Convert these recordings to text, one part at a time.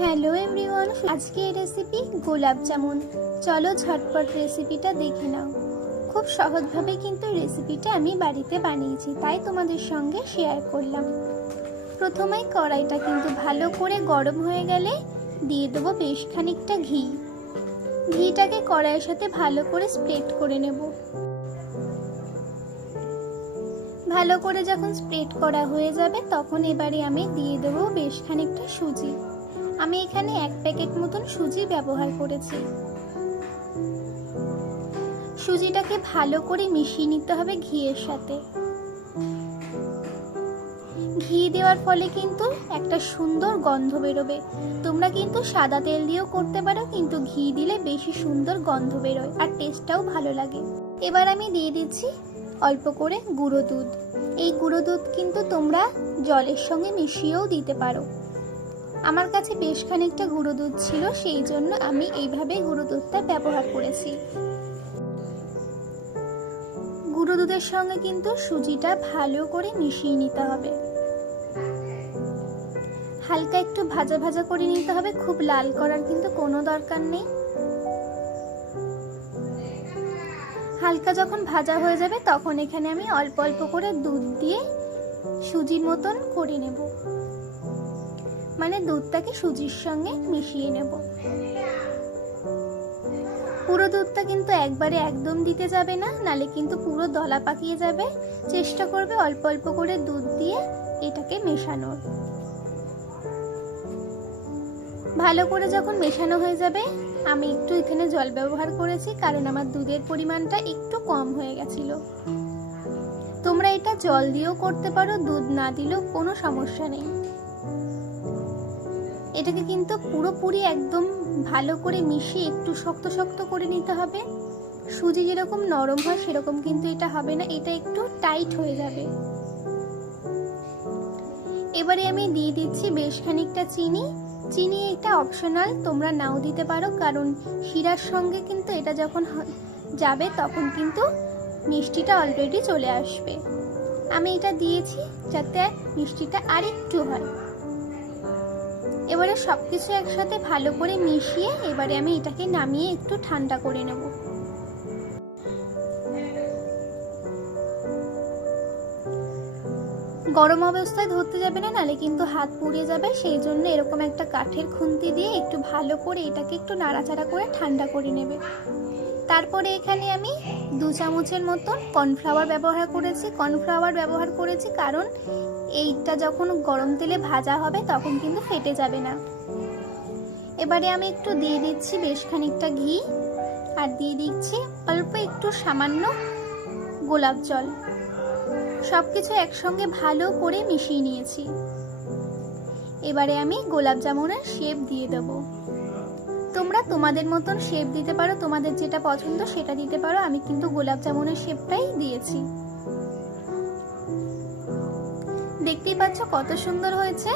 Hello everyone, আজকে এই recipe গোলাপ জামুন। চলো ঝটপট রেসিপিটা দেখে নাও। খুব সহজভাবে কিন্তু রেসিপিটা আমি বাড়িতে বানিয়েছি, তাই তোমাদের সঙ্গে শেয়ার করলাম। প্রথমেই কড়াইটা কিন্তু ভালো করে গরম হয়ে গেলে দিয়ে দেবো বেশ খানিকটা ঘি। ঘিটাকে কড়াইয়ের সাথে ভালো করে স্প্রেড করে নেব। ভালো করে যখন স্প্রেড করা হয়ে যাবে তখন এবারে আমি দিয়ে দেবো বেশ খানিকটা সুজি। আমি এখানে 1 প্যাকেট মতন সুজি ব্যবহার করেছি। সুজিটাকে ভালো করে মিশিয়ে নিতে হবে ঘিয়ের সাথে। ঘি দেওয়ার ফলে কিন্তু একটা সুন্দর গন্ধ বেরোবে। তোমরা কিন্তু সাদা তেল দিয়েও করতে পারো, কিন্তু ঘি দিলে বেশি সুন্দর গন্ধ বেরোয় আর টেস্টটাও ভালো লাগে। এবার আমি দিয়ে দিচ্ছি অল্প করে গুঁড়ো দুধ। এই গুঁড়ো দুধ কিন্তু তোমরা জলের সঙ্গে মিশিয়েও দিতে পারো। আমার কাছে বেশ খানিকটা গুঁড়ো দুধ ছিল, সেই জন্য আমি এইভাবে গুঁড়ো দুধটা ব্যবহার করেছি। গুঁড়ো দুধের সঙ্গে কিন্তু সুজিটা ভালো করে মিশিয়ে নিতে হবে। হালকা একটু ভাজা ভাজা করে নিতে হবে, খুব লাল করার কিন্তু কোনো দরকার নেই। হালকা যখন ভাজা হয়ে যাবে তখন এখানে আমি অল্প অল্প করে দুধ দিয়ে সুজির মতন করে নেব, মানে দুধটাকে সুজির সঙ্গে মিশিয়ে নেব। পুরো দুধটা কিন্তু একবারে একদম দিতে যাবে না, নালে কিন্তু পুরো দলা পাকিয়ে যাবে। চেষ্টা করবে অল্প অল্প করে দুধ দিয়ে এটাকে মেশানোর। ভালো করে যখন মেশানো হয়ে যাবে, আমি একটু এখানে জল ব্যবহার করেছি, কারণ আমার দুধের পরিমাণটা একটু কম হয়ে গেছিল। তোমরা এটা জল দিয়েও করতে পারো, দুধ না দিলেও কোনো সমস্যা নেই। এটাকে কিন্তু পুরোপুরি একদম ভালো করে মিশিয়ে একটু শক্ত শক্ত করে নিতে হবে। সুজি যেরকম নরম হয় সেরকম কিন্তু এটা হবে না, এটা একটু টাইট হয়ে যাবে। এবারে আমি দিয়ে দিচ্ছি বেশ খানিকটা চিনি। চিনি এটা অপশনাল, তোমরা নাও দিতে পারো, কারণ শিরার সঙ্গে কিন্তু এটা যখন যাবে তখন কিন্তু মিষ্টিটা অলরেডি চলে আসবে। আমি এটা দিয়েছি যাতে মিষ্টিটা আরেকটু হয়। এবারে সবকিছু একসাথে ভালো করে মিশিয়ে এবারে আমি এটাকে নামিয়ে একটু ঠান্ডা করে নেব। গরম অবস্থায় ধরতে যাবে না, নালে কিন্তু হাত পুড়ে যাবে। সেই জন্য এরকম একটা কাঠের খুন্তি দিয়ে একটু ভালো করে এটাকে একটু নাড়াচাড়া করে ঠান্ডা করে নেবে। তারপরে এখানে আমি 2 চামচের মতো কর্নফ্লাওয়ার ব্যবহার করেছি, কারণ এইটা যখন গরম তেলে ভাজা হবে তখন কিন্তু ফেটে যাবে না। এবারে আমি একটু দিয়ে দিচ্ছি বেশ খানিকটা ঘি, আর দিয়ে দিচ্ছি অল্প একটু সামান্য গোলাপ জল। সবকিছু একসঙ্গে ভালো করে মিশিয়ে নিয়েছি। এবারে আমি গোলাপ জামুনের শেপ দিয়ে দেব। তোমরা তোমাদের মতন শেপ দিতে পারো, তোমাদের যেটা পছন্দ সেটা দিতে পারো। আমি কিন্তু গোলাপ জামুনের শেপটাই দিয়েছি। দেখতেই পাচ্ছ কত সুন্দর হয়েছে।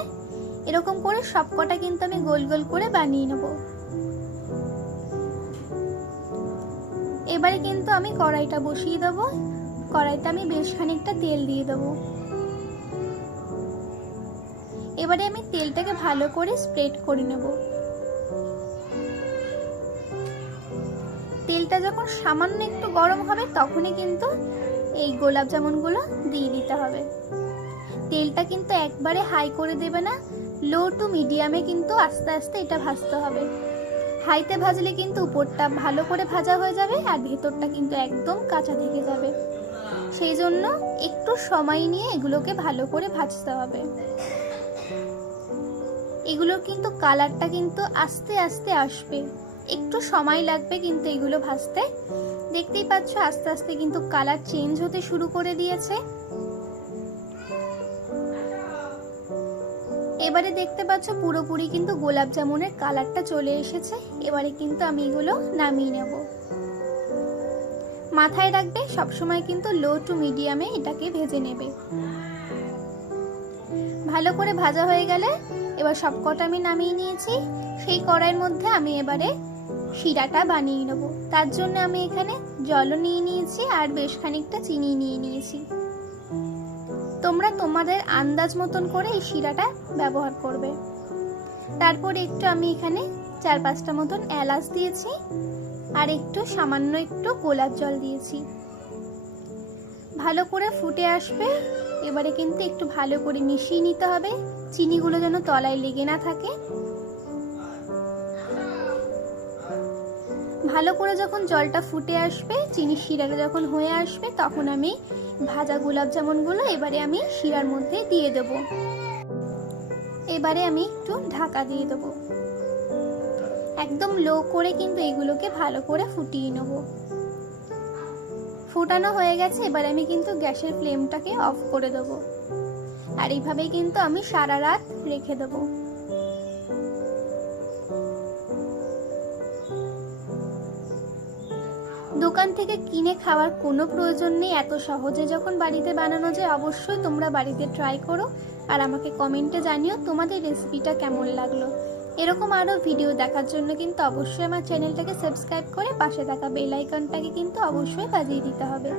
এরকম করে সবকটা কিন্তু আমি গোল গোল করে বানিয়ে নেব। এবারে কিন্তু আমি কড়াইটা বসিয়ে দেবো। কড়াইতে আমি বেশ খানিকটা তেল দিয়ে দেবো। এবারে আমি তেলটাকে ভালো করে স্প্রেড করে নেব। তেলটা যখন সামান্য একটু গরম হবে তখনই কিন্তু এই গোলাপ জামুনগুলো দিয়ে দিতে হবে। তেলটা কিন্তু একবারে হাই করে দেবে না, লো টু মিডিয়ামে কিন্তু আস্তে আস্তে এটা ভাজতে হবে। হাইতে ভাজলে কিন্তু উপরটা ভালো করে ভাজা হয়ে যাবে আর ভেতরটা কিন্তু একদম কাঁচা থেকে যাবে। সেই জন্য একটু সময় নিয়ে এগুলোকে ভালো করে ভাজতে হবে। এগুলোর কিন্তু কালারটা কিন্তু আস্তে আস্তে আসবে, একটু সময় লাগবে কিন্তু এগুলো ভাজতে। দেখতেই পাচ্ছ আস্তে আস্তে কিন্তু কালার চেঞ্জ হতে শুরু করে দিয়েছে। এবারে দেখতে পাচ্ছ পুরোপুরি কিন্তু গোলাপ জামুনের কালারটা চলে এসেছে। এবারে কিন্তু আমি এগুলো নামিয়ে নেব। মাথায় রাখবে সবসময় কিন্তু লো টু মিডিয়ামে এটাকে ভেজে নেবে। ভালো করে ভাজা হয়ে গেলে এবার সবকটা আমি নামিয়ে নিয়েছি। সেই কড়াইয়ের মধ্যে আমি এবারে শিরাটা বানিয়ে নেব। তার জন্য আমি এখানে জলও নিয়ে নিয়েছি আর বেশ খানিকটা চিনি নিয়ে নিয়েছি। তোমরা তোমাদের আন্দাজ মতন করে এই শিরাটা ব্যবহার করবে। তারপরে একটু আমি এখানে 4-5টা মতন এলাচ দিয়েছি আর একটু সামান্য একটু গোলাপ জল দিয়েছি। ভালো করে ফুটে আসবে। এবারে কিন্তু একটু ভালো করে মিশিয়ে নিতে হবে, চিনিগুলো যেন তলায় লেগে না থাকে। ভালো করে যখন জলটা ফুটে আসবে, চিনি শিরাটা যখন হয়ে আসবে, তখন আমি ভাজা গোলাপ জামুনগুলো এবারে আমি শিরার মধ্যে দিয়ে দেব। এবারে আমি একটু ঢাকা দিয়ে দেব। একদম লো করে কিন্তু এগুলোকে ভালো করে ফুটিয়ে নেব। ফুটানো হয়ে গেছে, এবার আমি কিন্তু গ্যাসের ফ্লেমটাকে অফ করে দেব। আর এইভাবেই কিন্তু আমি সারা রাত রেখে দেব। দোকান থেকে কিনে খাওয়ার কোনো প্রয়োজন নেই, এত সহজে যখন বাড়িতে বানানো যায় অবশ্যই তোমরা বাড়িতে ট্রাই করো। আর আমাকে কমেন্টে জানিও তোমাদের রেসিপিটা কেমন লাগলো। এরকম আরও ভিডিও দেখার জন্য কিন্তু অবশ্যই আমার চ্যানেলটাকে সাবস্ক্রাইব করে পাশে থাকা বেল আইকনটাকে কিন্তু অবশ্যই বাজিয়ে দিতে হবে।